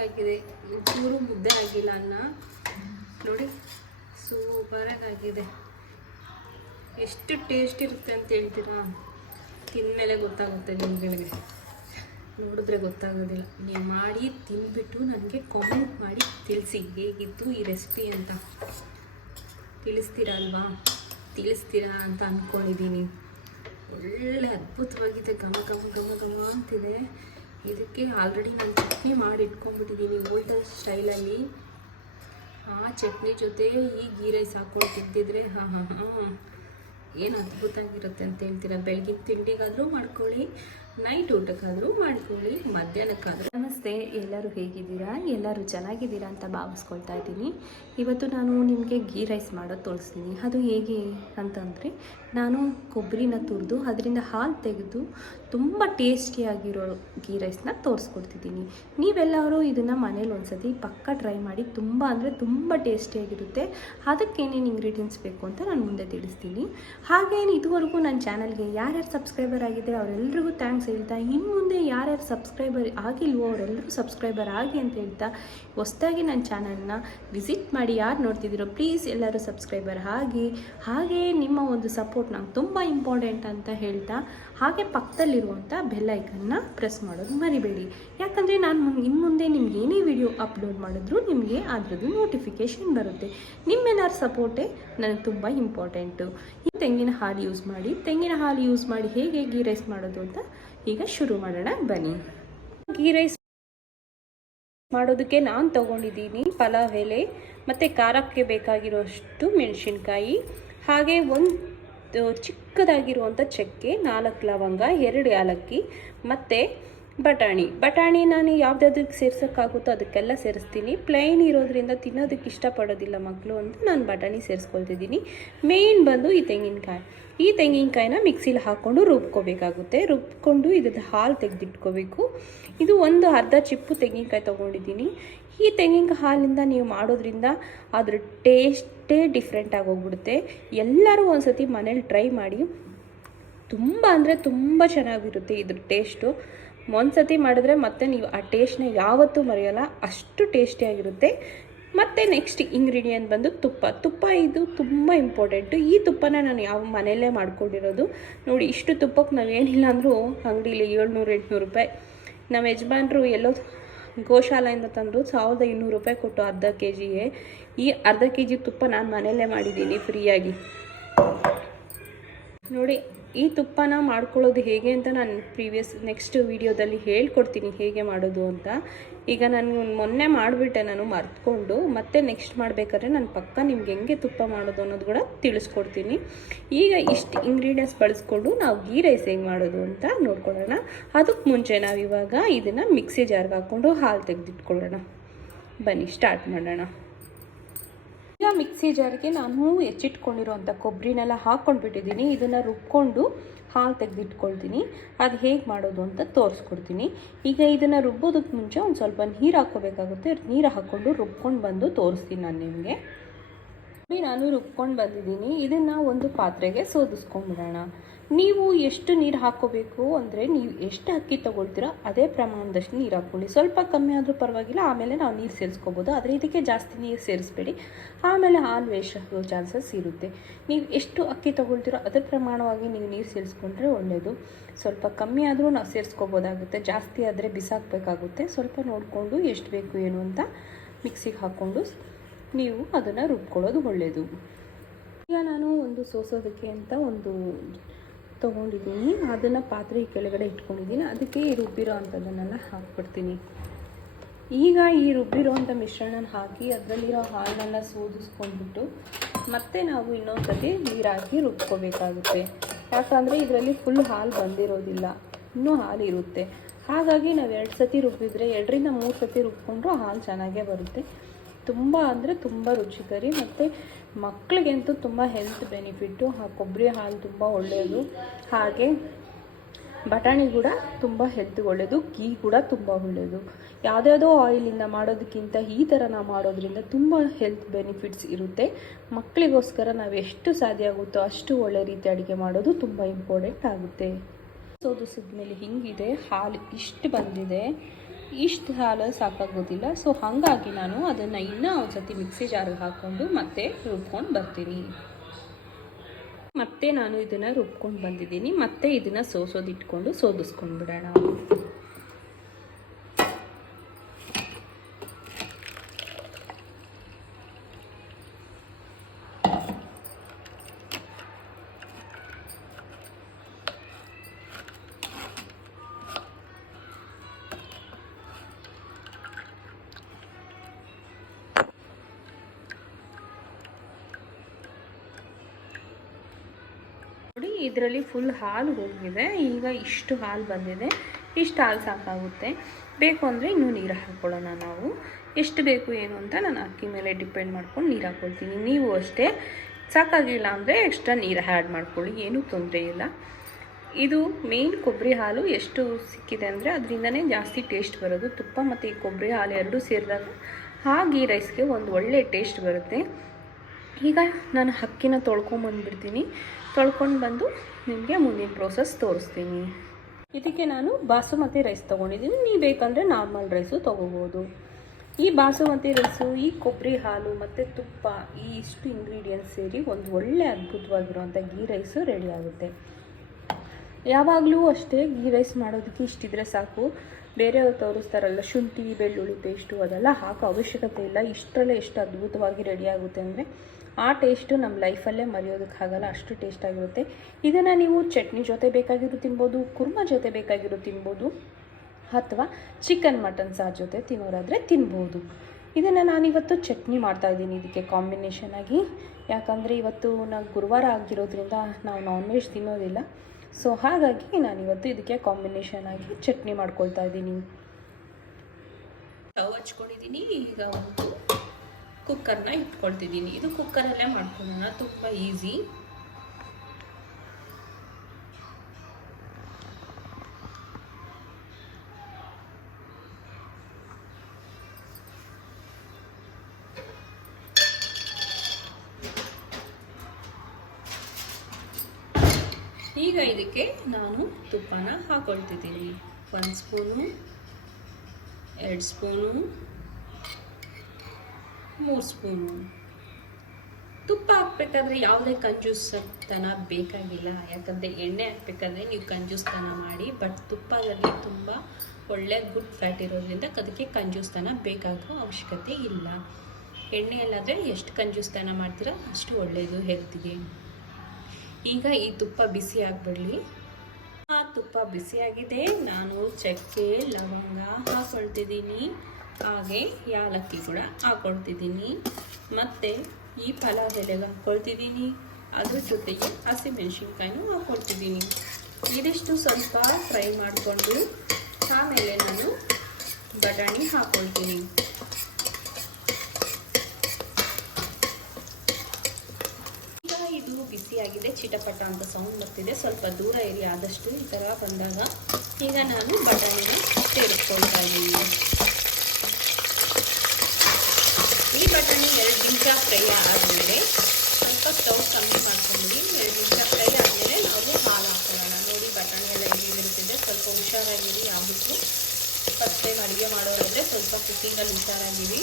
ಆಗಿದೆ ಚೂರು ಮುದ್ದೆ ಆಗಿಲ್ಲ ಅನ್ನ. ನೋಡಿ, ಸೂಪರಾಗಿ ಆಗಿದೆ. ಎಷ್ಟು ಟೇಸ್ಟ್ ಇರುತ್ತೆ ಅಂತ ಹೇಳ್ತೀರಾ? ತಿಂದಮೇಲೆ ಗೊತ್ತಾಗುತ್ತೆ ನಿಮ್ಗಳಿಗೆ ನೋಡಿದ್ರೆ ಗೊತ್ತಾಗೋದಿಲ್ಲ. ನೀವು ಮಾಡಿ ತಿಂದ್ಬಿಟ್ಟು ನನಗೆ ಕಾಮೆಂಟ್ ಮಾಡಿ ತಿಳಿಸಿ ಹೇಗಿತ್ತು ಈ ರೆಸಿಪಿ ಅಂತ. ತಿಳಿಸ್ತೀರಾ ಅಲ್ವಾ? ತಿಳಿಸ್ತೀರಾ ಅಂತ ಅಂದ್ಕೊಂಡಿದ್ದೀನಿ ಒಳ್ಳೆ ಅದ್ಭುತವಾಗಿದೆ. ಘಮ ಘಮ ಘಮ ಘಮ ಅಂತಿದೆ. ಇದಕ್ಕೆ ಆಲ್ರೆಡಿ ನಾನು ಚಟ್ನಿ ಮಾಡಿ ಇಟ್ಕೊಂಡ್ಬಿಟ್ಟಿದ್ದೀನಿ ಓಲ್ಡ್ ಸ್ಟೈಲಲ್ಲಿ ಆ ಚಟ್ನಿ ಜೊತೆ ಈ ಗೀ ರೈಸ್ ಹಾಕ್ಕೊಂಡು ತಿಂತಿದ್ರೆ, ಹಾಂ ಹಾಂ ಹಾಂ ಏನು ಅದ್ಭುತ ಆಗಿರುತ್ತೆ ಅಂತ ಹೇಳ್ತೀರಾ? ಬೆಳಗಿನ ತಿಂಡಿಗಾದರೂ ಮಾಡ್ಕೊಳ್ಳಿ ನೈಟ್ ಊಟಕ್ಕಾದರೂ ಮಾಡ್ಕೊಳ್ಳಿ, ಮಧ್ಯಾಹ್ನಕ್ಕಾದರೂ. ನಮಸ್ತೆ, ಎಲ್ಲರೂ ಹೇಗಿದ್ದೀರಾ? ಎಲ್ಲರೂ ಚೆನ್ನಾಗಿದ್ದೀರಾ ಅಂತ ಭಾವಿಸ್ಕೊಳ್ತಾ ಇದ್ದೀನಿ. ಇವತ್ತು ನಾನು ನಿಮಗೆ ಗೀ ರೈಸ್ ಮಾಡೋದು ತೋರಿಸ್ತೀನಿ. ಅದು ಹೇಗೆ ಅಂತಂದರೆ ನಾನು ಕೊಬ್ಬರಿನ ತುರಿದು ಅದರಿಂದ ಹಾಲು ತೆಗೆದು ತುಂಬ ಟೇಸ್ಟಿಯಾಗಿರೋ ಗೀ ರೈಸ್ನ ತೋರಿಸ್ಕೊಡ್ತಿದ್ದೀನಿ. ನೀವೆಲ್ಲರೂ ಇದನ್ನು ಮನೇಲಿ ಒಂದ್ಸತಿ ಪಕ್ಕ ಟ್ರೈ ಮಾಡಿ ತುಂಬ ಅಂದರೆ ತುಂಬ ಟೇಸ್ಟಿಯಾಗಿರುತ್ತೆ. ಅದಕ್ಕೇನೇನು ಇಂಗ್ರೀಡಿಯೆಂಟ್ಸ್ ಬೇಕು ಅಂತ ನಾನು ಮುಂದೆ ತಿಳಿಸ್ತೀನಿ. ಹಾಗೇನು ಇದುವರೆಗೂ ನನ್ನ ಚಾನಲ್ಗೆ ಯಾರ್ಯಾರು ಸಬ್ಸ್ಕ್ರೈಬರ್ ಆಗಿದೆ ಅವರೆಲ್ಲರಿಗೂ ಥ್ಯಾಂಕ್ಸ್ ಹೇಳ್ತಾ ಇನ್ನು ಮುಂದೆ ಯಾರ್ಯಾರು ಸಬ್ಸ್ಕ್ರೈಬರ್ ಆಗಿಲ್ವೋ ಅವರೆಲ್ಲರೂ ಸಬ್ಸ್ಕ್ರೈಬರ್ ಆಗಿ ಅಂತ ಹೇಳ್ತಾ, ಹೊಸದಾಗಿ ನನ್ನ ಚಾನಲ್ನ ವಿಸಿಟ್ ಮಾಡಿ ಯಾರು ನೋಡ್ತಿದ್ದೀರೋ ಪ್ಲೀಸ್ ಎಲ್ಲರೂ ಸಬ್ಸ್ಕ್ರೈಬರ್ ಆಗಿ. ಹಾಗೆಯೇ ನಿಮ್ಮ ಒಂದು ಸಪೋರ್ಟ್ ನಂಗೆ ತುಂಬ ಇಂಪಾರ್ಟೆಂಟ್ ಅಂತ ಹೇಳ್ತಾ, ಹಾಗೆ ಪಕ್ಕದಲ್ಲಿರುವಂಥ ಬೆಲ್ ಐಕನ್ನ ಪ್ರೆಸ್ ಮಾಡೋದು ಮರಿಬೇಡಿ. ಯಾಕಂದರೆ ನಾನು ಇನ್ನು ಮುಂದೆ ನಿಮ್ಗೆ ಏನೇ ವಿಡಿಯೋ ಅಪ್ಲೋಡ್ ಮಾಡಿದ್ರು ನಿಮಗೆ ಅದರದ್ದು ನೋಟಿಫಿಕೇಷನ್ ಬರುತ್ತೆ. ನಿಮ್ಮೆಲ್ಲರ ಸಪೋರ್ಟೇ ನನಗೆ ತುಂಬ ಇಂಪಾರ್ಟೆಂಟು. ಈ ತೆಂಗಿನ ಹಾಲು ಯೂಸ್ ಮಾಡಿ, ತೆಂಗಿನ ಹಾಲು ಯೂಸ್ ಮಾಡಿ ಹೇಗೆ ಗೀ ರೈಸ್ ಮಾಡೋದು ಅಂತ ಈಗ ಶುರು ಮಾಡೋಣ, ಬನ್ನಿ. ಗೀ ರೈಸ್ ಮಾಡೋದಕ್ಕೆ ನಾನು ತೊಗೊಂಡಿದ್ದೀನಿ ಪಲಾವ್ ಎಲೆ, ಮತ್ತು ಖಾರಕ್ಕೆ ಬೇಕಾಗಿರೋಷ್ಟು ಮೆಣಸಿನ್ಕಾಯಿ, ಹಾಗೆ ಒಂದು ಚಿಕ್ಕದಾಗಿರುವಂಥ ಚಕ್ಕೆ, ನಾಲ್ಕು ಲವಂಗ, ಎರಡು ಏಲಕ್ಕಿ ಮತ್ತು ಬಟಾಣಿ. ಬಟಾಣಿ ನಾನು ಯಾವುದ್ಯಾವ್ದಕ್ಕೆ ಸೇರ್ಸೋಕ್ಕಾಗುತ್ತೋ ಅದಕ್ಕೆಲ್ಲ ಸೇರಿಸ್ತೀನಿ. ಪ್ಲೈನ್ ಇರೋದ್ರಿಂದ ತಿನ್ನೋದಕ್ಕೆ ಇಷ್ಟಪಡೋದಿಲ್ಲ ಮಕ್ಕಳು ಅಂತ ನಾನು ಬಟಾಣಿ ಸೇರಿಸ್ಕೊಳ್ತಿದ್ದೀನಿ. ಮೇಯ್ನ್ ಬಂದು ಈ ತೆಂಗಿನಕಾಯಿ. ಈ ತೆಂಗಿನಕಾಯಿನ ಮಿಕ್ಸಿಲಿ ಹಾಕ್ಕೊಂಡು ರುಬ್ಕೋಬೇಕಾಗುತ್ತೆ. ರುಬ್ಕೊಂಡು ಇದ್ರದ್ದು ಹಾಲು ತೆಗೆದಿಟ್ಕೋಬೇಕು. ಇದು ಒಂದು ಅರ್ಧ ಚಿಪ್ಪು ತೆಂಗಿನಕಾಯಿ ತೊಗೊಂಡಿದ್ದೀನಿ. ಈ ತೆಂಗಿನಕಾಯಿ ಹಾಲಿಂದ ನೀವು ಮಾಡೋದ್ರಿಂದ ಅದ್ರ ಟೇಸ್ಟೇ ಡಿಫ್ರೆಂಟಾಗಿ ಹೋಗ್ಬಿಡುತ್ತೆ. ಎಲ್ಲರೂ ಒಂದ್ಸತಿ ಮನೇಲಿ ಟ್ರೈ ಮಾಡಿ, ತುಂಬ ಅಂದರೆ ತುಂಬ ಚೆನ್ನಾಗಿರುತ್ತೆ ಇದ್ರ ಟೇಸ್ಟು ಒಂದು ಸತಿ ಮಾಡಿದ್ರೆ ಮತ್ತೆ ನೀವು ಆ ಟೇಸ್ಟ್ನ ಯಾವತ್ತೂ ಮರೆಯೋಲ್ಲ, ಅಷ್ಟು ಟೇಸ್ಟಿಯಾಗಿರುತ್ತೆ ಮತ್ತು ನೆಕ್ಸ್ಟ್ ಇಂಗ್ರೀಡಿಯೆಂಟ್ ಬಂದು ತುಪ್ಪ. ತುಪ್ಪ ಇದು ತುಂಬ ಇಂಪಾರ್ಟೆಂಟು ಈ ತುಪ್ಪನ ನಾನು ಯಾವ ಮನೆಯಲ್ಲೇ ಮಾಡ್ಕೊಂಡಿರೋದು. ನೋಡಿ, ಇಷ್ಟು ತುಪ್ಪಕ್ಕೆ ನಾವೇನಿಲ್ಲ ಅಂದರೂ ಅಂಗಡೀಲಿ ಏಳ್ನೂರು, ಎಂಟುನೂರು ರೂಪಾಯಿ. ನಮ್ಮ ಯಜಮಾನರು ಎಲ್ಲೋ ಗೋಶಾಲೆಯಿಂದ ತಂದು ಸಾವಿರದ ಇನ್ನೂರು ರೂಪಾಯಿ ಕೊಟ್ಟು ಅರ್ಧ ಕೆ ಜಿಗೆ ಈ ಅರ್ಧ ಕೆ ಜಿ ತುಪ್ಪ ನಾನು ಮನೆಯಲ್ಲೇ ಮಾಡಿದ್ದೀನಿ ಫ್ರೀಯಾಗಿ. ನೋಡಿ, ಈ ತುಪ್ಪನ ಮಾಡ್ಕೊಳ್ಳೋದು ಹೇಗೆ ಅಂತ ನಾನು ಪ್ರೀವಿಯಸ್ ನೆಕ್ಸ್ಟ್ ವೀಡಿಯೋದಲ್ಲಿ ಹೇಳ್ಕೊಡ್ತೀನಿ ಹೇಗೆ ಮಾಡೋದು ಅಂತ. ಈಗ ನಾನು ಮೊನ್ನೆ ಮಾಡಿಬಿಟ್ಟೆ ನಾನು ಮರ್ತ್ಕೊಂಡು, ಮತ್ತೆ ನೆಕ್ಸ್ಟ್ ಮಾಡಬೇಕಾದ್ರೆ ನಾನು ಪಕ್ಕ ನಿಮ್ಗೆ ಹೆಂಗೆ ತುಪ್ಪ ಮಾಡೋದು ಅನ್ನೋದು ಕೂಡ ತಿಳಿಸ್ಕೊಡ್ತೀನಿ. ಈಗ ಇಷ್ಟು ಇಂಗ್ರೀಡಿಯೆಂಟ್ಸ್ ಬಳಸ್ಕೊಂಡು ನಾವು ಗೀ ರೈಸ್ ಹೆಂಗೆ ಮಾಡೋದು ಅಂತ ನೋಡ್ಕೊಳ್ಳೋಣ. ಅದಕ್ಕೆ ಮುಂಚೆ ನಾವು ಇವಾಗ ಇದನ್ನು ಮಿಕ್ಸಿ ಜಾರ್ಗೆ ಹಾಕ್ಕೊಂಡು ಹಾಲು ತೆಗೆದಿಟ್ಕೊಳ್ಳೋಣ. ಬನ್ನಿ ಸ್ಟಾರ್ಟ್ ಮಾಡೋಣ. ಈಗ ಮಿಕ್ಸಿ ಜಾರಿಗೆ ನಾನು ಹೆಚ್ಚಿಟ್ಕೊಂಡಿರೋಂಥ ಕೊಬ್ಬರಿನೆಲ್ಲ ಹಾಕ್ಕೊಂಡ್ಬಿಟ್ಟಿದ್ದೀನಿ. ಇದನ್ನು ರುಬ್ಕೊಂಡು ಹಾಲು ತೆಗೆದಿಟ್ಕೊಳ್ತೀನಿ. ಅದು ಹೇಗೆ ಮಾಡೋದು ಅಂತ ತೋರಿಸ್ಕೊಡ್ತೀನಿ. ಈಗ ಇದನ್ನು ರುಬ್ಬೋದಕ್ಕೆ ಮುಂಚೆ ಒಂದು ಸ್ವಲ್ಪ ನೀರು ಹಾಕೋಬೇಕಾಗುತ್ತೆ ನೀರು ಹಾಕ್ಕೊಂಡು ರುಬ್ಕೊಂಡು ಬಂದು ತೋರಿಸ್ತೀನಿ ನಾನು ನಿಮಗೆ. ನಾನು ರುಬ್ಕೊಂಡು ಬಂದಿದ್ದೀನಿ. ಇದನ್ನು ಒಂದು ಪಾತ್ರೆಗೆ ಸೋದಿಸ್ಕೊಂಡ್ಬಿಡೋಣ. ನೀವು ಎಷ್ಟು ನೀರು ಹಾಕೋಬೇಕು ಅಂದರೆ ನೀವು ಎಷ್ಟು ಅಕ್ಕಿ ತೊಗೊಳ್ತೀರೋ ಅದೇ ಪ್ರಮಾಣದಷ್ಟು ನೀರು ಹಾಕ್ಕೊಳ್ಳಿ. ಸ್ವಲ್ಪ ಕಮ್ಮಿ ಆದರೂ ಪರವಾಗಿಲ್ಲ, ಆಮೇಲೆ ನಾವು ನೀರು ಸೇರಿಸ್ಕೋಬೋದು. ಆದರೆ ಇದಕ್ಕೆ ಜಾಸ್ತಿ ನೀರು ಸೇರಿಸ್ಬೇಡಿ. ಆಮೇಲೆ ಹಾಲು ವೇಸ್ಟ್ ಆಗೋ ಚಾನ್ಸಸ್ ಇರುತ್ತೆ. ನೀವು ಎಷ್ಟು ಅಕ್ಕಿ ತೊಗೊಳ್ತೀರೋ ಅದರ ಪ್ರಮಾಣವಾಗಿ ನೀವು ನೀರು ಸೇರಿಸ್ಕೊಂಡ್ರೆ ಒಳ್ಳೆಯದು ಸ್ವಲ್ಪ ಕಮ್ಮಿ ಆದರೂ ನಾವು ಸೇರಿಸ್ಕೋಬೋದಾಗುತ್ತೆ. ಜಾಸ್ತಿ ಆದರೆ ಬಿಸಾಕಬೇಕಾಗುತ್ತೆ. ಸ್ವಲ್ಪ ನೋಡಿಕೊಂಡು ಎಷ್ಟು ಬೇಕು ಏನು ಅಂತ ಮಿಕ್ಸಿಗೆ ಹಾಕ್ಕೊಂಡು ನೀವು ಅದನ್ನು ರುಬ್ಕೊಳ್ಳೋದು ಒಳ್ಳೆಯದು ಈಗ ನಾನು ಒಂದು ಸೋಸೋದಕ್ಕೆ ಅಂತ ಒಂದು ತೊಗೊಂಡಿದ್ದೀನಿ. ಅದನ್ನು ಪಾತ್ರೆ ಕೆಳಗಡೆ ಇಟ್ಕೊಂಡಿದ್ದೀನಿ. ಅದಕ್ಕೆ ಈ ರುಬ್ಬಿರೋ ಅಂಥದ್ದನ್ನೆಲ್ಲ ಹಾಕ್ಬಿಡ್ತೀನಿ. ಈಗ ಈ ರುಬ್ಬಿರೋ ಅಂಥ ಹಾಕಿ ಅದರಲ್ಲಿರೋ ಹಾಲನ್ನೆಲ್ಲ ಸೋದಿಸ್ಕೊಂಡ್ಬಿಟ್ಟು ಮತ್ತೆ ನಾವು ಇನ್ನೊಂದು ಸತಿ ನೀರು ಹಾಕಿ ರುಬ್ಕೋಬೇಕಾಗುತ್ತೆ. ಯಾಕಂದರೆ ಇದರಲ್ಲಿ ಫುಲ್ ಹಾಲು ಬಂದಿರೋದಿಲ್ಲ. ಇನ್ನೂ ಹಾಲು ಇರುತ್ತೆ ಹಾಗಾಗಿ ನಾವು ಎರಡು ಸತಿ ರುಬ್ಬಿದ್ರೆ, ಎರಡರಿಂದ ಮೂರು ಸತಿ ರುಬ್ಕೊಂಡ್ರೂ ಹಾಲು ಚೆನ್ನಾಗೇ ಬರುತ್ತೆ. ತುಂಬ ಅಂದರೆ ತುಂಬ ರುಚಿಕರಿ ಮತ್ತು ಮಕ್ಕಳಿಗಂತೂ ತುಂಬ ಹೆಲ್ತ್ ಬೆನಿಫಿಟ್ಟು ಆ ಕೊಬ್ಬರಿ ಹಾಲು ತುಂಬ ಒಳ್ಳೆಯದು ಹಾಗೆ ಬಟಾಣಿ ಕೂಡ ತುಂಬ ಹೆಲ್ತ್ ಒಳ್ಳೆಯದು ಗೀ ಕೂಡ ತುಂಬ ಒಳ್ಳೆಯದು ಯಾವುದ್ಯಾವುದೋ ಆಯಿಲಿಂದ ಮಾಡೋದಕ್ಕಿಂತ ಈ ಥರ ನಾವು ಮಾಡೋದ್ರಿಂದ ತುಂಬ ಹೆಲ್ತ್ ಬೆನಿಫಿಟ್ಸ್ ಇರುತ್ತೆ. ಮಕ್ಕಳಿಗೋಸ್ಕರ ನಾವು ಎಷ್ಟು ಸಾಧ್ಯ ಆಗುತ್ತೋ ಅಷ್ಟು ಒಳ್ಳೆ ರೀತಿ ಅಡುಗೆ ಮಾಡೋದು ತುಂಬ ಇಂಪಾರ್ಟೆಂಟ್ ಆಗುತ್ತೆ. ಸೋದಿಸಿದ್ಮೇಲೆ ಹಿಂಗಿದೆ, ಹಾಲು ಇಷ್ಟು ಬಂದಿದೆ. ಇಷ್ಟು ಹಾಲು ಸಾಕಾಗೋದಿಲ್ಲ. ಸೊ ಹಾಗಾಗಿ ನಾನು ಅದನ್ನು ಇನ್ನೂ ಒಂದು ಸತಿ ಮಿಕ್ಸಿ ಜಾರಿಗೆ ಹಾಕ್ಕೊಂಡು ಮತ್ತೆ ರುಬ್ಕೊಂಡು ಬರ್ತೀನಿ. ಮತ್ತೆ ನಾನು ಇದನ್ನು ರುಬ್ಕೊಂಡು ಬಂದಿದ್ದೀನಿ. ಮತ್ತೆ ಇದನ್ನು ಸೋಸೋದಿಟ್ಕೊಂಡು ಸೋದಿಸ್ಕೊಂಡು ಬಿಡೋಣ. ಇದರಲ್ಲಿ ಫುಲ್ ಹಾಲು ಹೋಗಿದೆ. ಈಗ ಇಷ್ಟು ಹಾಲು ಬಂದಿದೆ. ಇಷ್ಟು ಹಾಲು ಸಾಕಾಗುತ್ತೆ. ಬೇಕು ಅಂದರೆ ಇನ್ನೂ ನೀರು ಹಾಕ್ಕೊಳ್ಳೋಣ ನಾವು. ಎಷ್ಟು ಬೇಕು ಏನು ಅಂತ ನಾನು ಅಕ್ಕಿ ಮೇಲೆ ಡಿಪೆಂಡ್ ಮಾಡ್ಕೊಂಡು ನೀರು ಹಾಕ್ಕೊಳ್ತೀನಿ ನೀವು ಅಷ್ಟೇ. ಸಾಕಾಗಿಲ್ಲ ಅಂದರೆ ಎಕ್ಸ್ಟ್ರಾ ನೀರು ಆ್ಯಡ್ ಮಾಡ್ಕೊಳ್ಳಿ. ಏನೂ ತೊಂದರೆ ಇಲ್ಲ. ಇದು ಮೇಯ್ನ್ ಕೊಬ್ಬರಿ ಹಾಲು ಎಷ್ಟು ಸಿಕ್ಕಿದೆ ಅಂದರೆ ಅದರಿಂದನೇ ಜಾಸ್ತಿ ಟೇಸ್ಟ್ ಬರೋದು. ತುಪ್ಪ ಮತ್ತು ಈ ಕೊಬ್ಬರಿ ಹಾಲು ಎರಡೂ ಸೇರಿದಾಗ ಹಾಗೆ ಗೀ ರೈಸ್ಗೆ ಒಂದು ಒಳ್ಳೆ ಟೇಸ್ಟ್ ಬರುತ್ತೆ. ಈಗ ನಾನು ಹಕ್ಕಿನ ತೊಳ್ಕೊಂಬಂದ್ಬಿಡ್ತೀನಿ. ತೊಳ್ಕೊಂಡು ಬಂದು ನಿಮಗೆ ಮುಂದಿನ ಪ್ರೋಸೆಸ್ ತೋರಿಸ್ತೀನಿ. ಇದಕ್ಕೆ ನಾನು ಬಾಸುಮತಿ ರೈಸ್ ತೊಗೊಂಡಿದ್ದೀನಿ. ನೀವು ಬೇಕಂದರೆ ನಾರ್ಮಲ್ ರೈಸು ತೊಗೋಬೋದು. ಈ ಬಾಸುಮತಿ ರೈಸು ಈ ಕೊಬ್ಬರಿ ಹಾಲು ಮತ್ತು ತುಪ್ಪ ಈ ಇಷ್ಟು ಇಂಗ್ರೀಡಿಯೆಂಟ್ಸ್ ಸೇರಿ ಒಂದು ಒಳ್ಳೆ ಅದ್ಭುತವಾಗಿರುವಂಥ ಗೀ ರೈಸು ರೆಡಿ ಆಗುತ್ತೆ. ಯಾವಾಗಲೂ ಅಷ್ಟೇ ಗೀ ರೈಸ್ ಮಾಡೋದಕ್ಕೆ ಇಷ್ಟಿದ್ರೆ ಸಾಕು. ಬೇರೆಯವ್ರು ತೋರಿಸ್ತಾರಲ್ಲ, ಶುಂಠಿ, ಬೆಳ್ಳುಳ್ಳಿ ಪೇಸ್ಟು ಅದೆಲ್ಲ ಹಾಕೋ ಅವಶ್ಯಕತೆ ಇಲ್ಲ. ಇಷ್ಟರಲ್ಲೇ ಎಷ್ಟು ಅದ್ಭುತವಾಗಿ ರೆಡಿ ಆಗುತ್ತೆ ಅಂದರೆ ಆ ಟೇಸ್ಟು ನಮ್ಮ ಲೈಫಲ್ಲೇ ಮರೆಯೋದಕ್ಕಾಗಲ್ಲ, ಅಷ್ಟು ಟೇಸ್ಟ್ ಆಗಿರುತ್ತೆ. ಇದನ್ನು ನೀವು ಚಟ್ನಿ ಜೊತೆ ಬೇಕಾಗಿರೋ ತಿನ್ಬೋದು, ಕುರ್ಮಾ ಜೊತೆ ಬೇಕಾಗಿರೋ ತಿನ್ಬೋದು, ಅಥವಾ ಚಿಕನ್ ಮಟನ್ ಸಾರ್ ಜೊತೆ ತಿನ್ನೋರಾದರೆ ತಿನ್ಬೋದು. ಇದನ್ನು ನಾನಿವತ್ತು ಚಟ್ನಿ ಮಾಡ್ತಾಯಿದ್ದೀನಿ ಇದಕ್ಕೆ ಕಾಂಬಿನೇಷನ್ ಆಗಿ. ಯಾಕಂದರೆ ಇವತ್ತು ನಾವು ಗುರುವಾರ ಆಗಿರೋದ್ರಿಂದ ನಾವು ನಾನ್ ವೆಜ್ ತಿನ್ನೋದಿಲ್ಲ. ಸೊ ಹಾಗಾಗಿ ನಾನಿವತ್ತು ಇದಕ್ಕೆ ಕಾಂಬಿನೇಷನ್ ಆಗಿ ಚಟ್ನಿ ಮಾಡ್ಕೊಳ್ತಾ ಇದ್ದೀನಿ. ಸ್ಟವ್ ಹಚ್ಕೊಂಡಿದ್ದೀನಿ ಈಗ ಒಂದು ಕುಕ್ಕರ್ನ ಇಟ್ಕೊಳ್ತಿದ್ದೀನಿ. ಇದು ಕುಕ್ಕರಲ್ಲೇ ಮಾಡ್ಕೊಳ್ಳೋಣ, ತುಂಬ ಈಸಿ. ಈಗ ಇದಕ್ಕೆ ನಾನು ತುಪ್ಪನ ಹಾಕೊಳ್ತಿದ್ದೀನಿ. ಒಂದು ಸ್ಪೂನು, ಎರಡು ಸ್ಪೂನು. ಮೂರು ಸ್ಪೂನು ತುಪ್ಪ ಹಾಕ್ಬೇಕಾದ್ರೆ ಯಾವುದೇ ಕಂಜೂಸ್ತನ ಬೇಕಾಗಿಲ್ಲ. ಯಾಕಂದರೆ ಎಣ್ಣೆ ಹಾಕ್ಬೇಕಾದ್ರೆ ನೀವು ಕಂಜೂಸ್ತನ ಮಾಡಿ ಬಟ್ ತುಪ್ಪದಲ್ಲಿ ತುಂಬ ಒಳ್ಳೆ ಗುಡ್ ಫ್ಯಾಟ್ ಇರೋದ್ರಿಂದ ಅದಕ್ಕೆ ಕಂಜೂಸ್ತನ ಬೇಕಾಗೋ ಅವಶ್ಯಕತೆ ಇಲ್ಲ. ಎಣ್ಣೆಯಲ್ಲಾದರೆ ಎಷ್ಟು ಕಂಜೂಸ್ತನ ಮಾಡ್ತೀರೋ ಅಷ್ಟು ಒಳ್ಳೆಯದು ಹೆಲ್ತಿಗೆ. ಈಗ ಈ ತುಪ್ಪ ಬಿಸಿ ಆಗಿಬಿಡಲಿ. ಆ ತುಪ್ಪ ಬಿಸಿಯಾಗಿದೆ. ನಾನು ಚಕ್ಕೆ, ಲವಂಗ ಹಾಕೊಳ್ತಿದ್ದೀನಿ. ಹಾಗೆ ಯಾಲಕ್ಕಿ ಕೂಡ ಹಾಕೊಳ್ತಿದ್ದೀನಿ. ಮತ್ತು ಈ ಪಲಾವ್ ಎಲೆಗೆ ಹಾಕ್ಕೊಳ್ತಿದ್ದೀನಿ ಅದ್ರ ಜೊತೆಗೆ ಹಸಿಮೆಣ್ಸಿನ್ಕಾಯಿನೂ ಹಾಕ್ಕೊಳ್ತಿದ್ದೀನಿ ಇದಿಷ್ಟು ಸ್ವಲ್ಪ ಫ್ರೈ ಮಾಡಿಕೊಂಡು ಆಮೇಲೆ ನಾನು ಬಟಾಣಿ ಹಾಕ್ಕೊಳ್ತೀನಿ ಈಗ ಇದು ಬಿಸಿಯಾಗಿದೆ, ಚಿಟಪಟ ಅಂತ ಸೌಂಡ್ ಬರ್ತಿದೆ. ಸ್ವಲ್ಪ ದೂರ ಇರಿ, ಆದಷ್ಟು ಈ ಥರ ಬಂದಾಗ ಈಗ ನಾನು ಬಟಾಣಿನ ಸೇರಿಸ್ಕೊಳ್ತಾ ಇದ್ದೀನಿ ಈ ಬಟಾಣಿ ಎರಡು ನಿಮಿಷ ಫ್ರೈ ಆದಮೇಲೆ ಸ್ವಲ್ಪ ಸ್ಟವ್ ಕಮ್ಮಿ ಮಾಡ್ಕೊಂಡ್ಬಿಡಿ ಎರಡು ನಿಮಿಷ ಫ್ರೈ ಆದಮೇಲೆ ನಾವು ಹಾಲು ಹಾಕೊಳ್ಳೋಣ. ನೋಡಿ, ಬಟಾಣಿ ಎಲ್ಲ ಇರುತ್ತಿದೆ ಸ್ವಲ್ಪ ಹುಷಾರಾಗಿರಿ ಯಾವುದಕ್ಕೂ ಫಸ್ಟ್ ಟೈಮ್ ಅಡುಗೆ ಮಾಡೋರಾದರೆ ಸ್ವಲ್ಪ ಕುಕ್ಕಿಂಗಲ್ಲಿ ಹುಷಾರಾಗಿರಿ.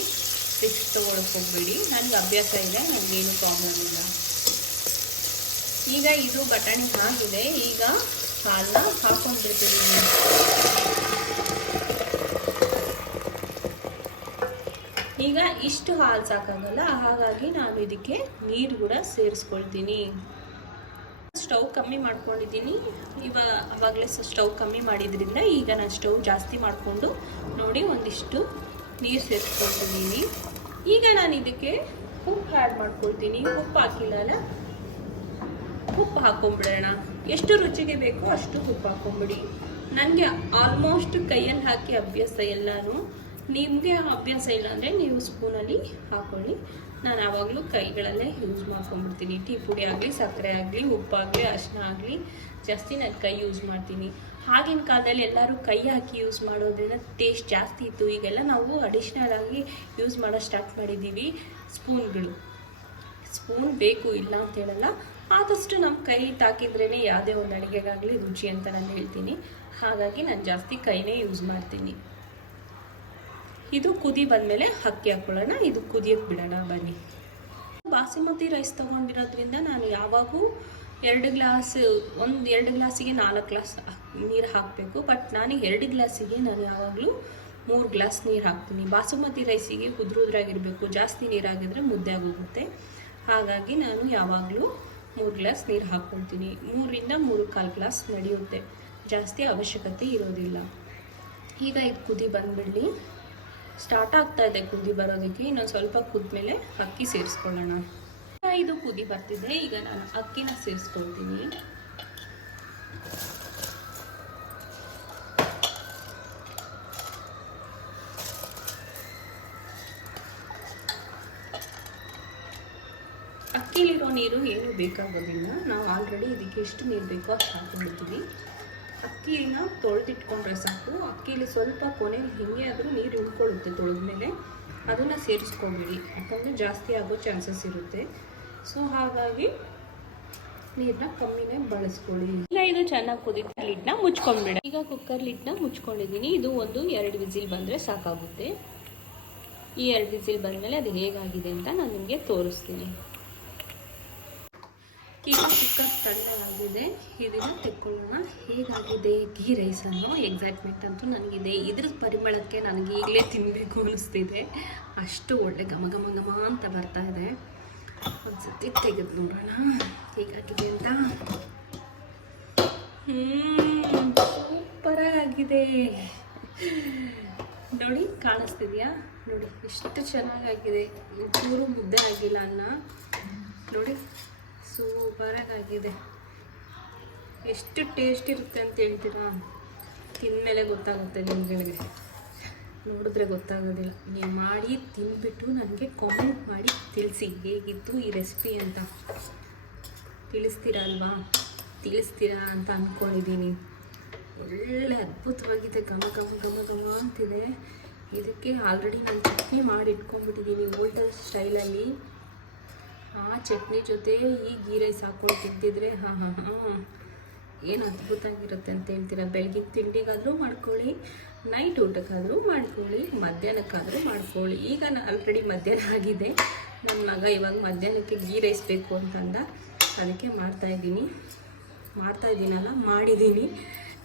ರಿಸ್ಕ್ ತೊಗೊಳಕ್ಕೆ ಹೋಗ್ಬೇಡಿ. ನನಗೆ ಅಭ್ಯಾಸ ಇದೆ ನನಗೇನು ಪ್ರಾಬ್ಲಮ್ ಇಲ್ಲ. ಈಗ ಇದು ಬಟಾಣಿ ಆಗಿದೆ ಈಗ ಹಾಲನ್ನ ಹಾಕೊಂಡ್ಬಿಡ್ತಿದ್ದೀನಿ ಈಗ ಇಷ್ಟು ಹಾಲು ಸಾಕಾಗಲ್ಲ, ಹಾಗಾಗಿ ನಾನು ಇದಕ್ಕೆ ನೀರು ಕೂಡ ಸೇರಿಸ್ಕೊಳ್ತೀನಿ. ಸ್ಟವ್ ಕಮ್ಮಿ ಮಾಡ್ಕೊಂಡಿದ್ದೀನಿ. ಇವಾಗ ಅವಾಗಲೇ ಸ್ಟವ್ ಕಮ್ಮಿ ಮಾಡಿದ್ರಿಂದ ಈಗ ನಾನು ಸ್ಟವ್ ಜಾಸ್ತಿ ಮಾಡಿಕೊಂಡು ನೋಡಿ ಒಂದಿಷ್ಟು ನೀರು ಸೇರಿಸ್ಕೊಳ್ತಿದ್ದೀನಿ. ಈಗ ನಾನು ಇದಕ್ಕೆ ಉಪ್ಪು ಆ್ಯಡ್ ಮಾಡ್ಕೊಳ್ತೀನಿ. ಉಪ್ಪು ಹಾಕಿಲ್ಲಲ್ಲ? ಉಪ್ಪು ಹಾಕೊಂಡ್ಬಿಡೋಣ ಎಷ್ಟು ರುಚಿಗೆ ಬೇಕೋ ಅಷ್ಟು ಉಪ್ಪು ಹಾಕೊಂಬಿಡಿ. ನನಗೆ ಆಲ್ಮೋಸ್ಟ್ ಕೈಯಲ್ಲಿ ಹಾಕಿ ಅಭ್ಯಾಸ ಎಲ್ಲನೂ ನಿಮಗೆ ಅಭ್ಯಾಸ ಇಲ್ಲ ಅಂದರೆ ನೀವು ಸ್ಪೂನಲ್ಲಿ ಹಾಕ್ಕೊಳ್ಳಿ ನಾನು ಯಾವಾಗಲೂ ಕೈಗಳಲ್ಲೇ ಯೂಸ್ ಮಾಡ್ಕೊಂಡ್ಬಿಡ್ತೀನಿ. ಟೀ ಪುಡಿ ಆಗಲಿ, ಸಕ್ಕರೆ ಆಗಲಿ ಉಪ್ಪಾಗಲಿ ಅರ್ಶಿನ ಆಗಲಿ, ಜಾಸ್ತಿ ನಾನು ಕೈ ಯೂಸ್ ಮಾಡ್ತೀನಿ. ಆಗಿನ ಕಾಲದಲ್ಲಿ ಎಲ್ಲರೂ ಕೈ ಹಾಕಿ ಯೂಸ್ ಮಾಡೋದ್ರಿಂದ ಟೇಸ್ಟ್ ಜಾಸ್ತಿ ಇತ್ತು. ಈಗೆಲ್ಲ ನಾವು ಅಡಿಷ್ನಲ್ ಆಗಿ ಯೂಸ್ ಮಾಡೋ ಸ್ಟಾರ್ಟ್ ಮಾಡಿದ್ದೀವಿ ಸ್ಪೂನ್ಗಳು ಸ್ಪೂನ್ ಬೇಕು ಇಲ್ಲ ಅಂತ ಹೇಳಲ್ಲ. ಆದಷ್ಟು ನಮ್ಮ ಕೈ ತಾಕಿದ್ರೇ ಯಾವುದೇ ಒಂದು ಅಡುಗೆಗಾಗಲಿ ರುಚಿ ಅಂತ ನಾನು ಹೇಳ್ತೀನಿ. ಹಾಗಾಗಿ ನಾನು ಜಾಸ್ತಿ ಕೈನೇ ಯೂಸ್ ಮಾಡ್ತೀನಿ. ಇದು ಕುದಿ ಬಂದಮೇಲೆ ಅಕ್ಕಿ ಹಾಕ್ಕೊಳ್ಳೋಣ ಇದು ಕುದಿಯೋಕ್ಕೆ ಬಿಡೋಣ, ಬನ್ನಿ. ಬಾಸುಮತಿ ರೈಸ್ ತೊಗೊಂಡಿರೋದ್ರಿಂದ ನಾನು ಯಾವಾಗೂ ಎರಡು ಗ್ಲಾಸ್, ಒಂದು ಎರಡು ಗ್ಲಾಸಿಗೆ ನಾಲ್ಕು ಗ್ಲಾಸ್ ನೀರು ಹಾಕಬೇಕು, ಬಟ್ ನಾನು ಎರಡು ಗ್ಲಾಸಿಗೆ ನಾನು ಯಾವಾಗಲೂ ಮೂರು ಗ್ಲಾಸ್ ನೀರು ಹಾಕ್ತೀನಿ. ಬಾಸುಮತಿ ರೈಸಿಗೆ ಕುದುರುದ್ರಾಗಿರಬೇಕು, ಜಾಸ್ತಿ ನೀರಾಗಿದ್ರೆ ಮುದ್ದೆ ಆಗೋಗುತ್ತೆ. ಹಾಗಾಗಿ ನಾನು ಯಾವಾಗಲೂ ಮೂರು ಗ್ಲಾಸ್ ನೀರು ಹಾಕ್ಕೊಳ್ತೀನಿ. ಮೂರಿಂದ ಮೂರು ಕಾಲು ಗ್ಲಾಸ್ ನಡೆಯುತ್ತೆ. ಜಾಸ್ತಿ ಅವಶ್ಯಕತೆ ಇರೋದಿಲ್ಲ. ಈಗ ಇದು ಕುದಿ ಬಂದ್ಬಿಡಲಿ. ಸ್ಟಾರ್ಟ್ ಆಗ್ತಾ ಇದೆ ಕುದಿ ಬರೋದಕ್ಕೆ. ಇನ್ನೊಂದು ಸ್ವಲ್ಪ ಕುದ್ಮೇಲೆ ಅಕ್ಕಿ ಸೇರಿಸ್ಕೊಳ್ಳೋಣ. ಇದು ಕುದಿ ಬರ್ತಿದೆ. ಈಗ ನಾನು ಅಕ್ಕಿನ ಸೇರಿಸ್ಕೊಳ್ತೀನಿ. ಅಕ್ಕಿಲಿರೋ ನೀರು ಏನು ಬೇಕಾಗೋದಿಲ್ಲ. ನಾವು ಆಲ್ರೆಡಿ ಇದಕ್ಕೆ ಎಷ್ಟು ನೀರು ಬೇಕೋ ಅಷ್ಟು ಹಾಕೊಂಡಿರ್ತೀವಿ ಅಕ್ಕಿನ ತೊಳೆದಿಟ್ಕೊಂಡ್ರೆ ಸಾಕು. ಅಕ್ಕಿಲಿ ಸ್ವಲ್ಪ ಕೊನೆಯಲ್ಲಿ ಹಿಂಗೆ ಆದರೂ ನೀರು ಉಳ್ಕೊಳ್ಳುತ್ತೆ ತೊಳೆದ್ಮೇಲೆ ಅದನ್ನು ಸೇರಿಸ್ಕೊಬೇಡಿ. ಯಾಕಂದರೆ ಜಾಸ್ತಿ ಆಗೋ ಚಾನ್ಸಸ್ ಇರುತ್ತೆ. ಸೊ ಹಾಗಾಗಿ ನೀರನ್ನ ಕಮ್ಮಿನೇ ಬಳಸ್ಕೊಳ್ಳಿ. ಈಗ ಇದು ಚೆನ್ನಾಗಿ ಕುದಿತ ಲಿಡ್ನ ಮುಚ್ಕೊಂಡ್ಬಿಡ. ಈಗ ಕುಕ್ಕರ್ ಲಿಡ್ನ ಮುಚ್ಕೊಂಡಿದ್ದೀನಿ. ಇದು ಒಂದು ಎರಡು ವಿಸಿಲ್ ಬಂದರೆ ಸಾಕಾಗುತ್ತೆ. ಈ ಎರಡು ವಿಸಿಲ್ ಬಂದಮೇಲೆ ಅದು ಹೇಗಾಗಿದೆ ಅಂತ ನಾನು ನಿಮಗೆ ತೋರಿಸ್ತೀನಿ. ಈಗ ಕುಕ್ಕರ್ ತಣ್ಣಗಾಗಿದೆ. ಇದನ್ನು ತೆಕ್ಕೊಳ್ಳೋಣ. ಹೇಗಾಗಿದೆ? ಗೀ ರೈಸ್ ಅನ್ನೋ ಎಕ್ಸೈಟ್ಮೆಂಟ್ ಅಂತೂ ನನಗಿದೆ. ಇದ್ರ ಪರಿಮಳಕ್ಕೆ ನನಗೆ ಈಗಲೇ ತಿನ್ನಬೇಕು ಅನಿಸ್ತಿದೆ. ಅಷ್ಟು ಒಳ್ಳೆ ಘಮ ಘಮ ಘಮ ಅಂತ ಬರ್ತಾ ಇದೆ. ಒಂದ್ಸತಿ ತೆಗೆದು ನೋಡೋಣ. ಹೇಗಾಗಿದೆ ಅಂತ? ಸೂಪರಾಗಿದೆ. ನೋಡಿ, ಕಾಣಿಸ್ತಿದ್ಯಾ? ನೋಡಿ, ಎಷ್ಟು ಚೆನ್ನಾಗಾಗಿದೆ. ಚೂರು ಮುದ್ದೆ ಆಗಿಲ್ಲ ಅನ್ನ. ನೋಡಿ. ಸೂಪರಾಗಿದೆ ಎಷ್ಟು ಟೇಸ್ಟ್ ಇರುತ್ತೆ ಅಂತ ಹೇಳ್ತೀರಾ? ತಿಂದಮೇಲೆ ಗೊತ್ತಾಗುತ್ತೆ ನಿಮ್ಗಳಿಗೆ ನೋಡಿದ್ರೆ ಗೊತ್ತಾಗೋದಿಲ್ಲ. ನೀವು ಮಾಡಿ ತಿಂದ್ಬಿಟ್ಟು ನನಗೆ ಕಾಮೆಂಟ್ ಮಾಡಿ ತಿಳಿಸಿ ಹೇಗಿತ್ತು ಈ ರೆಸಿಪಿ ಅಂತ. ತಿಳಿಸ್ತೀರಾ ಅಲ್ವಾ? ತಿಳಿಸ್ತೀರಾ ಅಂತ ಅಂದ್ಕೊಂಡಿದ್ದೀನಿ ಒಳ್ಳೆ ಅದ್ಭುತವಾಗಿದೆ. ಘಮ ಗಮ ಘಮ ಘಮ ಅಂತಿದೆ. ಇದಕ್ಕೆ ಆಲ್ರೆಡಿ ನಾನು ಚಟ್ನಿ ಮಾಡಿ ಇಟ್ಕೊಂಡ್ಬಿಟ್ಟಿದ್ದೀನಿ ಓಲ್ಡ್ ಸ್ಟೈಲಲ್ಲಿ ಆ ಚಟ್ನಿ ಜೊತೆ ಈ ಗೀ ರೈಸ್ ಹಾಕೊಂಡು ತಿಂತಿದ್ರೆ, ಹಾಂ ಹಾಂ ಹಾಂ. ಏನು ಅದ್ಭುತ ಆಗಿರುತ್ತೆ ಅಂತ ಹೇಳ್ತೀರಾ? ಬೆಳಗಿನ ತಿಂಡಿಗಾದರೂ ಮಾಡ್ಕೊಳ್ಳಿ, ನೈಟ್ ಊಟಕ್ಕಾದರೂ ಮಾಡ್ಕೊಳ್ಳಿ, ಮಧ್ಯಾಹ್ನಕ್ಕಾದರೂ ಮಾಡ್ಕೊಳ್ಳಿ. ಈಗ ನಾನು ಆಲ್ರೆಡಿ ಮಧ್ಯಾಹ್ನ ಆಗಿದೆ. ನನ್ನ ಮಗ ಇವಾಗ ಮಧ್ಯಾಹ್ನಕ್ಕೆ ಗೀ ರೈಸ್ ಬೇಕು ಅಂತಂದ. ಅದಕ್ಕೆ ಮಾಡ್ತಾಯಿದ್ದೀನಿ ಮಾಡ್ತಾಯಿದ್ದೀನಲ್ಲ ಮಾಡಿದ್ದೀನಿ.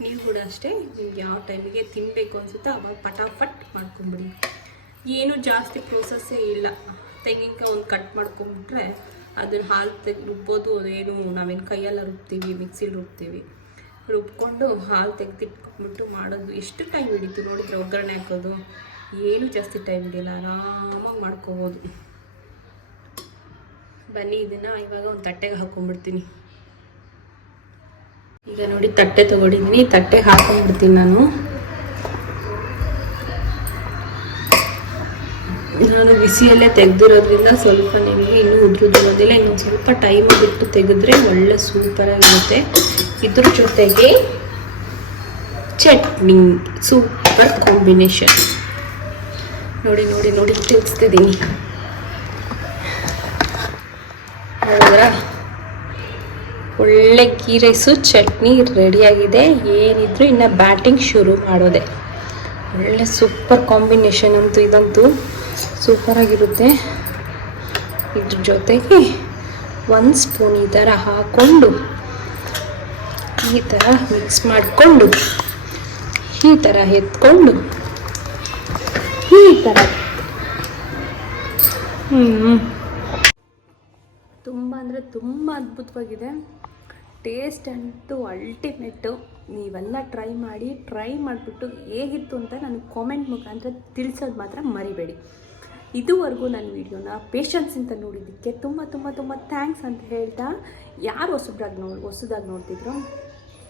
ನೀವು ಕೂಡ ಅಷ್ಟೇ, ನಿಮ್ಗೆ ಯಾವ ಟೈಮಿಗೆ ತಿನ್ನಬೇಕು ಅನಿಸುತ್ತೋ ಅವಾಗ ಪಟಾಫಟ್ ಮಾಡ್ಕೊಂಬಿಡಿ. ಏನು ಜಾಸ್ತಿ ಪ್ರೋಸೆಸ್ಸೇ ಇಲ್ಲ. ತೆಂಗಿನಕಾಯಿ ಒಂದು ಕಟ್ ಮಾಡ್ಕೊಂಬಿಟ್ರೆ ಅದನ್ನು ಹಾಲು ತೆಗೆ, ರುಬ್ಬೋದು ಏನು ನಾವೇನು ಕೈಯೆಲ್ಲ ರುಬ್ತೀವಿ ಮಿಕ್ಸಿಲಿ ರುಬ್ತೀವಿ. ರುಬ್ಕೊಂಡು ಹಾಲು ತೆಗೆದಿಟ್ಕೊಂಡ್ಬಿಟ್ಟು ಮಾಡೋದು ಎಷ್ಟು ಟೈಮ್ ಹಿಡಿತು ನೋಡಿದ್ರೆ ಒಗ್ಗರಣೆ ಹಾಕೋದು? ಏನು ಜಾಸ್ತಿ ಟೈಮ್ ಹಿಡಿಯಲ್ಲ, ಆರಾಮಾಗಿ ಮಾಡ್ಕೋಬೋದು. ಬನ್ನಿ ಇದನ್ನು ಇವಾಗ ಒಂದು ತಟ್ಟೆಗೆ ಹಾಕೊಂಡ್ಬಿಡ್ತೀನಿ ಈಗ ನೋಡಿ ತಟ್ಟೆ ತೊಗೊಂಡಿದ್ದೀನಿ ತಟ್ಟೆಗೆ ಹಾಕೊಂಡ್ಬಿಡ್ತೀನಿ ನಾನು. ನಾನು ಬಿಸಿಯಲ್ಲೇ ತೆಗೆದಿರೋದ್ರಿಂದ ಸ್ವಲ್ಪ ನಿಮಗೆ ಇನ್ನೂ ಉದ್ರುದಿರೋದಿಲ್ಲ. ಇನ್ನೊಂದು ಸ್ವಲ್ಪ ಟೈಮ್ ಬಿಟ್ಟು ತೆಗೆದ್ರೆ ಒಳ್ಳೆ ಸೂಪರಾಗಿರುತ್ತೆ ಇದ್ರ ಜೊತೆಗೆ ಚಟ್ನಿ ಸೂಪರ್ ಕಾಂಬಿನೇಷನ್ ನೋಡಿ ನೋಡಿ ನೋಡಿ, ತಿಳಿಸ್ತಿದ್ದೀನಿ. ಒಳ್ಳೆ ಗೀ ರೈಸು ಚಟ್ನಿ ರೆಡಿಯಾಗಿದೆ ಏನಿದ್ರು ಇನ್ನು ಬ್ಯಾಟಿಂಗ್ ಶುರು ಮಾಡೋದೆ. ಒಳ್ಳೆ ಸೂಪರ್ ಕಾಂಬಿನೇಷನ್ ಅಂತೂ ಇದಂತೂ. ಸೂಪರಾಗಿರುತ್ತೆ ಇದ್ರ ಜೊತೆಗೆ ಒಂದು ಸ್ಪೂನ್ ಈ ಥರ ಹಾಕ್ಕೊಂಡು ಈ ಥರ ಮಿಕ್ಸ್ ಮಾಡಿಕೊಂಡು, ಈ ಥರ ಎತ್ಕೊಂಡು, ಈ ಥರ ಹ್ಞೂ ತುಂಬ ಅಂದರೆ ತುಂಬ ಅದ್ಭುತವಾಗಿದೆ. ಟೇಸ್ಟ್ ಅಂತೂ ಅಲ್ಟಿಮೇಟು ನೀವೆಲ್ಲ ಟ್ರೈ ಮಾಡಿ ಟ್ರೈ ಮಾಡಿಬಿಟ್ಟು ಹೇಗಿತ್ತು ಅಂತ ನನಗೆ ಕಾಮೆಂಟ್ ಮುಖಾಂತರ ತಿಳಿಸೋದು ಮಾತ್ರ ಮರಿಬೇಡಿ. ಇದುವರೆಗೂ ನನ್ನ ವೀಡಿಯೋನ ಪೇಷನ್ಸಿಂದ ನೋಡಿದ್ದಕ್ಕೆ ತುಂಬ ತುಂಬ ತುಂಬ ಥ್ಯಾಂಕ್ಸ್ ಅಂತ ಹೇಳ್ತಾ ಯಾರು ಹೊಸಬ್ರಾಗಿ ನೋಡಿ, ಹೊಸದಾಗಿ ನೋಡ್ತಿದ್ರು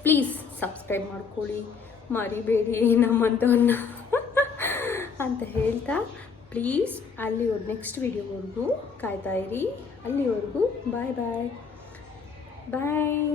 ಪ್ಲೀಸ್ ಸಬ್ಸ್ಕ್ರೈಬ್ ಮಾಡ್ಕೊಳ್ಳಿ, ಮರಿಬೇಡಿ ನಮ್ಮಂಥವ್ರನ್ನ ಅಂತ ಹೇಳ್ತಾ ಪ್ಲೀಸ್ ಅಲ್ಲಿವರೆಗೂ ನೆಕ್ಸ್ಟ್ ವೀಡಿಯೋವರೆಗೂ ಕಾಯ್ತಾ ಇರಿ, ಅಲ್ಲಿವರೆಗೂ ಬಾಯ್ ಬಾಯ್ ಬಾಯ್